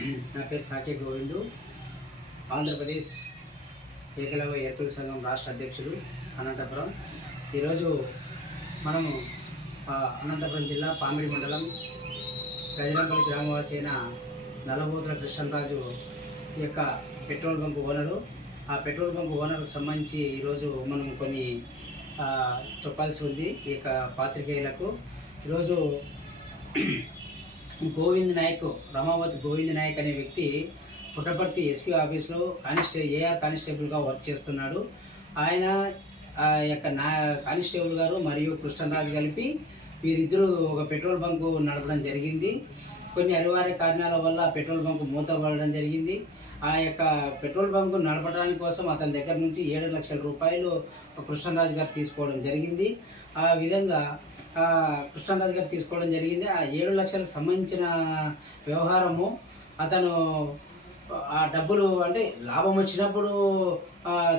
నా పేరు సాకే గోవిందు. ఆంధ్రప్రదేశ్ ఏకలవ ఎరుకుల సంఘం రాష్ట్ర అధ్యక్షుడు అనంతపురం. ఈరోజు మనము అనంతపురం జిల్లా పామిడి మండలం గజలంపల్లి గ్రామవాసి అయిన నల్లబోతుల కృష్ణరాజు ఈ యొక్క పెట్రోల్ బంక్ ఓనరు. ఆ పెట్రోల్ బంక్ ఓనర్కు సంబంధించి ఈరోజు మనం కొన్ని చెప్పాల్సి ఉంది. ఈ యొక్క పాత్రికేయులకు. ఈరోజు గోవింద్ నాయక్ రమావత్ గోవింద్ నాయక్ అనే వ్యక్తి పుట్టపర్తి ఎస్పీ ఆఫీస్లో కానిస్టే ఏఆర్ కానిస్టేబుల్గా వర్క్ చేస్తున్నాడు. ఆయన ఆ యొక్క నా కానిస్టేబుల్ గారు మరియు కృష్ణరాజు కలిపి వీరిద్దరూ ఒక పెట్రోల్ బంకు నడపడం జరిగింది. కొన్ని అనివార్య కారణాల వల్ల పెట్రోల్ బంకు మూతపడడం జరిగింది. ఆ యొక్క పెట్రోల్ బంకు నడపడానికి కోసం అతని దగ్గర నుంచి ఏడు లక్షల రూపాయలు కృష్ణరాజు గారు తీసుకోవడం జరిగింది. ఆ విధంగా కృష్ణదాస్ గారు తీసుకోవడం జరిగింది. ఆ ఏడు లక్షలకు సంబంధించిన వ్యవహారము అతను ఆ డబ్బులు అంటే లాభం వచ్చినప్పుడు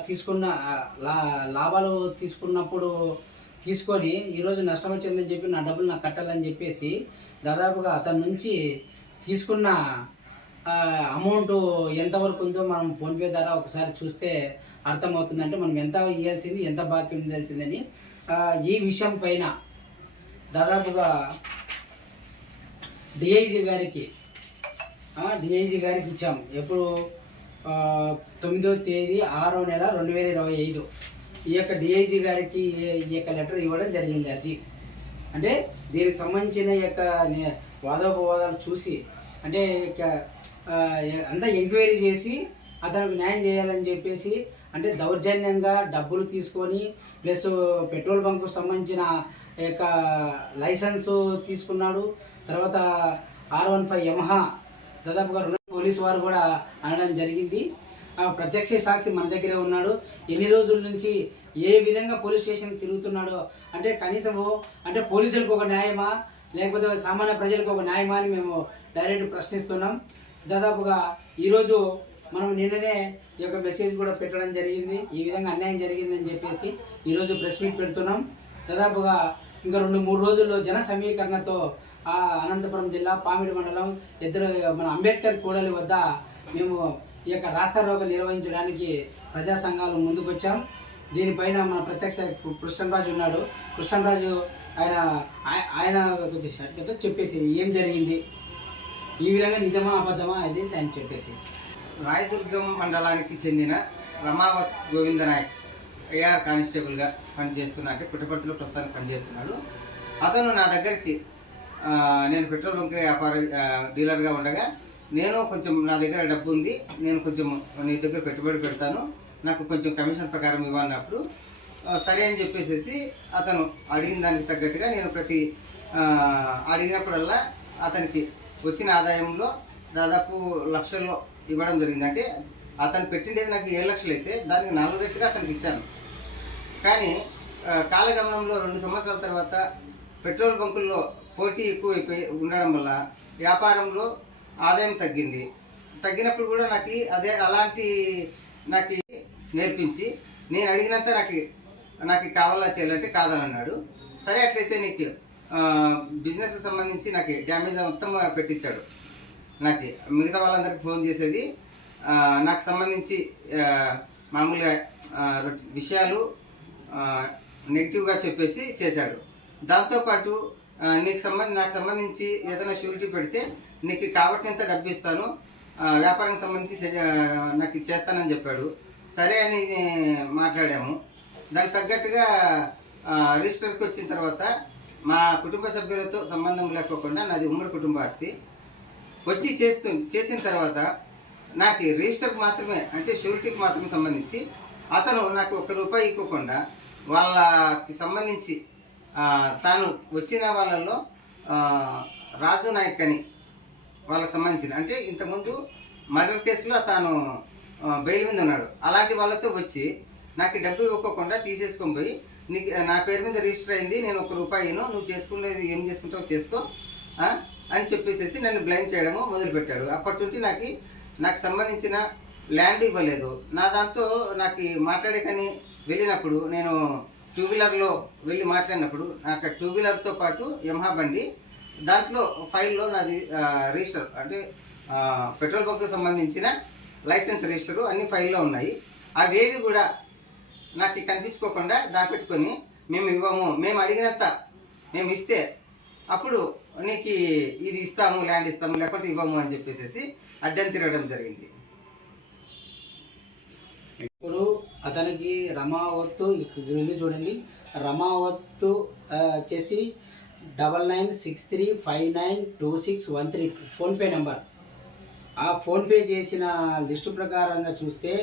తీసుకున్న లా లాభాలు తీసుకున్నప్పుడు తీసుకొని ఈరోజు నష్టం వచ్చిందని చెప్పి నా డబ్బులు నాకు కట్టాలని చెప్పేసి దాదాపుగా అతని నుంచి తీసుకున్న అమౌంట్ ఎంతవరకు ఉందో మనం ఫోన్పే ద్వారా ఒకసారి చూస్తే అర్థమవుతుందంటే మనం ఎంత ఇవ్వాల్సింది ఎంత బాకీ ఉండాల్సిందని ఈ విషయం పైన దాదాపుగా డిఐజీ గారికి డిఐజీ గారికి ఇచ్చాము. ఎప్పుడు తొమ్మిదో తేదీ ఆరో నెల రెండు వేల ఇరవై ఐదు. ఈ యొక్క డిఐజీ గారికి ఈ- యొక్క లెటర్ ఇవ్వడం జరిగింది అర్జీ. అంటే దీనికి సంబంధించిన యొక్క నే- వాదోపవాదాలు చూసి అంటే ఇక, అంతా ఎంక్వైరీ చేసి అతనికి న్యాయం చేయాలని చెప్పేసి అంటే దౌర్జన్యంగా డబ్బులు తీసుకొని ప్లస్ పెట్రోల్ బంకు సంబంధించిన యొక్క లైసెన్సు తీసుకున్నాడు. తర్వాత ఆర్ వన్ ఫైవ్ యమహా దాదాపుగా రెండు పోలీసు వారు కూడా అనడం జరిగింది. ఆ ప్రత్యక్ష సాక్షి మన దగ్గరే ఉన్నాడు. ఎన్ని రోజుల నుంచి ఏ విధంగా పోలీస్ స్టేషన్ తిరుగుతున్నాడో అంటే కనీసము అంటే పోలీసులకు ఒక న్యాయమా? లేకపోతే సామాన్య ప్రజలకు ఒక న్యాయమా అని మేము డైరెక్ట్ ప్రశ్నిస్తున్నాం. దాదాపుగా ఈరోజు మనం నిన్ననే ఈ యొక్క మెసేజ్ కూడా పెట్టడం జరిగింది. ఈ విధంగా అన్యాయం జరిగిందని చెప్పేసి ఈరోజు ప్రెస్ మీట్ పెడుతున్నాం. దాదాపుగా ఇంకా రెండు మూడు రోజుల్లో జన సమీకరణతో ఆ అనంతపురం జిల్లా పామిడి మండలం ఇద్దరు మన అంబేద్కర్ కూడలి వద్ద మేము ఈ యొక్క రాస్తారోగ నిర్వహించడానికి ప్రజా సంఘాలు ముందుకొచ్చాం. దీనిపైన మన ప్రత్యక్ష కృష్ణరాజు ఉన్నాడు. కృష్ణరాజు ఆయన ఆయన చెప్పేసి ఏం జరిగింది? ఈ విధంగా నిజమా అబద్ధమా అది ఆయన చెప్పేసి. రాయదుర్గం మండలానికి చెందిన రమావత్ గోవింద నాయక్ ఏఆర్ కానిస్టేబుల్గా పనిచేస్తున్నా అంటే పుట్టపర్తిలో ప్రస్తుతానికి పనిచేస్తున్నాడు. అతను నా దగ్గరికి నేను పెట్రోల్ బంక్ వ్యాపార డీలర్గా ఉండగా నేను కొంచెం నా దగ్గర డబ్బు ఉంది నేను కొంచెం నీ దగ్గర పెట్టుబడి పెడతాను నాకు కొంచెం కమిషన్ ప్రకారం ఇవ్వన్నప్పుడు సరే అని చెప్పేసేసి అతను అడిగిన దానికి తగ్గట్టుగా నేను ప్రతి అడిగినప్పుడల్లా అతనికి వచ్చిన ఆదాయంలో దాదాపు లక్షల్లో ఇవ్వడం జరిగింది. అంటే అతను పెట్టిండేది నాకు ఏడు లక్షలు అయితే దానికి నాలుగు రెట్లుగా అతనికి ఇచ్చాను. కానీ కాలగమనంలో రెండు సంవత్సరాల తర్వాత పెట్రోల్ బంకుల్లో పోటీ ఎక్కువైపోయి ఉండడం వల్ల వ్యాపారంలో ఆదాయం తగ్గింది. తగ్గినప్పుడు కూడా నాకు అదే అలాంటి నాకు నేర్పించి నేను అడిగినంత నాకు నాకు కావాలా చేయాలంటే కాదని అన్నాడు సరే అట్లయితే నీకు బిజినెస్కి సంబంధించి నాకు డ్యామేజ్ మొత్తం పెట్టించాడు. నాకు మిగతా వాళ్ళందరికీ ఫోన్ చేసేది. నాకు సంబంధించి మామూలుగా విషయాలు నెగిటివ్గా చెప్పేసి చేశాడు. దాంతోపాటు నీకు సంబంధి నాకు సంబంధించి ఏదైనా షూరిటీ పెడితే నీకు కాబట్టినంత డబ్బు ఇస్తాను వ్యాపారానికి సంబంధించి నాకు చేస్తానని చెప్పాడు. సరే అని మాట్లాడాము. దానికి తగ్గట్టుగా రిజిస్టర్కి వచ్చిన తర్వాత మా కుటుంబ సభ్యులతో సంబంధం లేకోకుండా నాది ఉమ్మడి కుటుంబ ఆస్తి. వచ్చి చేస్తు చేసిన తర్వాత నాకు రిజిస్టర్కి మాత్రమే అంటే షూరిటీకి మాత్రమే సంబంధించి అతను నాకు ఒక రూపాయి ఇవ్వకుండా వాళ్ళకి సంబంధించి తాను వచ్చిన వాళ్ళల్లో రాజు నాయక్ అని వాళ్ళకి సంబంధించిన అంటే ఇంతకుముందు మర్డర్ కేసులో తాను బెయిల్ మీద ఉన్నాడు. అలాంటి వాళ్ళతో వచ్చి నాకు డబ్బు ఇవ్వకుండా తీసేసుకొని పోయి నీకు నా పేరు మీద రిజిస్టర్ అయింది నేను ఒక రూపాయిను నువ్వు చేసుకునేది ఏం చేసుకుంటావు చేసుకో అని చెప్పేసి నన్ను బ్లైమ్ చేయడము మొదలుపెట్టాడు అప్పటి నుండి నాకు నాకు సంబంధించిన ల్యాండ్ ఇవ్వలేదు. నా దాంతో నాకు మాట్లాడేకని వెళ్ళినప్పుడు నేను టూ వీలర్లో వెళ్ళి మాట్లాడినప్పుడు నాకు టూ వీలర్తో పాటు యమహా బండి దాంట్లో ఫైల్లో నాది రిజిస్టర్ అంటే పెట్రోల్ బంక్ సంబంధించిన లైసెన్స్ రిజిస్టరు అన్ని ఫైల్లో ఉన్నాయి. అవేవి కూడా నాకు కనిపించుకోకుండా దాపెట్టుకొని మేము ఇవ్వము మేము అడిగినంత మేము ఇస్తే అప్పుడు నీకు ఇది ఇస్తాము ల్యాండ్ ఇస్తాము లేకపోతే ఇవ్వము అని చెప్పేసి అడ్డం తిరగడం జరిగింది. ఇప్పుడు అతనికి రమావత్తు ఇక్కడ చూడండి. రమావత్తు వచ్చేసి double nine six three five nine two six one three PhonePe number. ఆ ఫోన్పే చేసిన లిస్టు ప్రకారంగా చూస్తే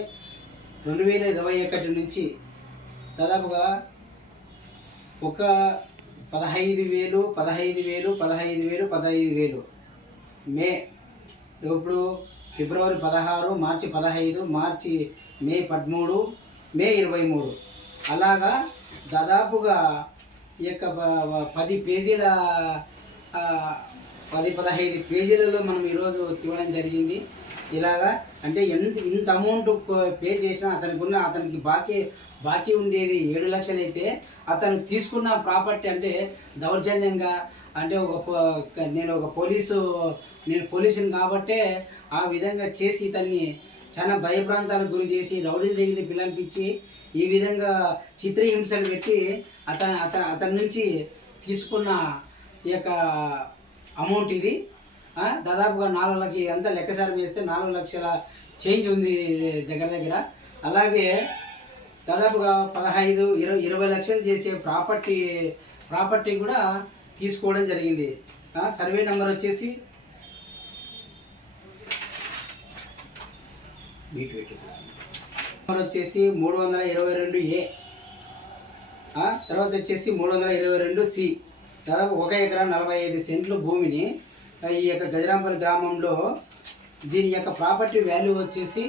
రెండు వేల ఇరవై ఒకటి నుంచి దాదాపుగా ఒక పదహైదు వేలు పదహైదు వేలు పదహైదు వేలు పదహైదు వేలు. మే ఇప్పుడు ఫిబ్రవరి పదహారు మార్చి పదహైదు మార్చి మే పదమూడు మే ఇరవై మూడు అలాగా దాదాపుగా ఈ యొక్క పది పేజీల పది పదహైదు పేజీలలో మనం ఈరోజు తివ్వడం జరిగింది. ఇలాగా అంటే ఎంత ఇంత అమౌంట్ పే చేసినా అతనికి ఉన్న అతనికి బాకీ బాకీ ఉండేది ఏడు లక్షలు అయితే అతను తీసుకున్న ప్రాపర్టీ అంటే దౌర్జన్యంగా అంటే ఒక నేను ఒక పోలీసు నేను పోలీసుని కాబట్టే ఆ విధంగా చేసి ఇతన్ని చాలా భయప్రాంతాలకు గురి చేసి రౌడీల దగ్గర పిలంపించి ఈ విధంగా చిత్రహింసలు పెట్టి అతను అతను అతని నుంచి తీసుకున్న ఈ యొక్క అమౌంట్ ఇది. దాదాపుగా నాలుగు లక్షలు ఎంత లెక్కసారి వేస్తే నాలుగు లక్షల చేంజ్ ఉంది దగ్గర దగ్గర. అలాగే దాదాపుగా పదహైదు ఇరవై ఇరవై లక్షలు చేసే ప్రాపర్టీ ప్రాపర్టీ కూడా తీసుకోవడం జరిగింది. సర్వే నెంబర్ వచ్చేసి నెంబర్ వచ్చేసి మూడు వందల ఇరవై రెండు ఏ. తర్వాత వచ్చేసి మూడు వందల ఇరవై రెండు సి. దాదాపు ఒక ఎకరా నలభై ఐదు సెంట్లు భూమిని ఈ యొక్క గజరాంపల్లి గ్రామంలో దీని యొక్క ప్రాపర్టీ వాల్యూ వచ్చేసి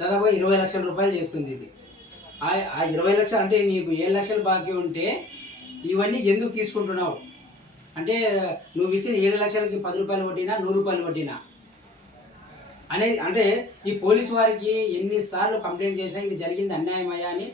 దాదాపు ఇరవై లక్షల రూపాయలు చేస్తుంది ఇది. ఆ ఇరవై లక్షలు అంటే నీకు ఏడు లక్షలు బాకీ ఉంటే ఇవన్నీ ఎందుకు తీసుకుంటున్నావు? అంటే నువ్వు ఇచ్చిన ఏడు లక్షలకి పది రూపాయలు వడ్డీనా నూరు రూపాయలు వడ్డీనా అనేది అంటే ఈ పోలీసు వారికి ఎన్నిసార్లు కంప్లైంట్ చేసినా ఇది జరిగింది అన్యాయమయ్యా అని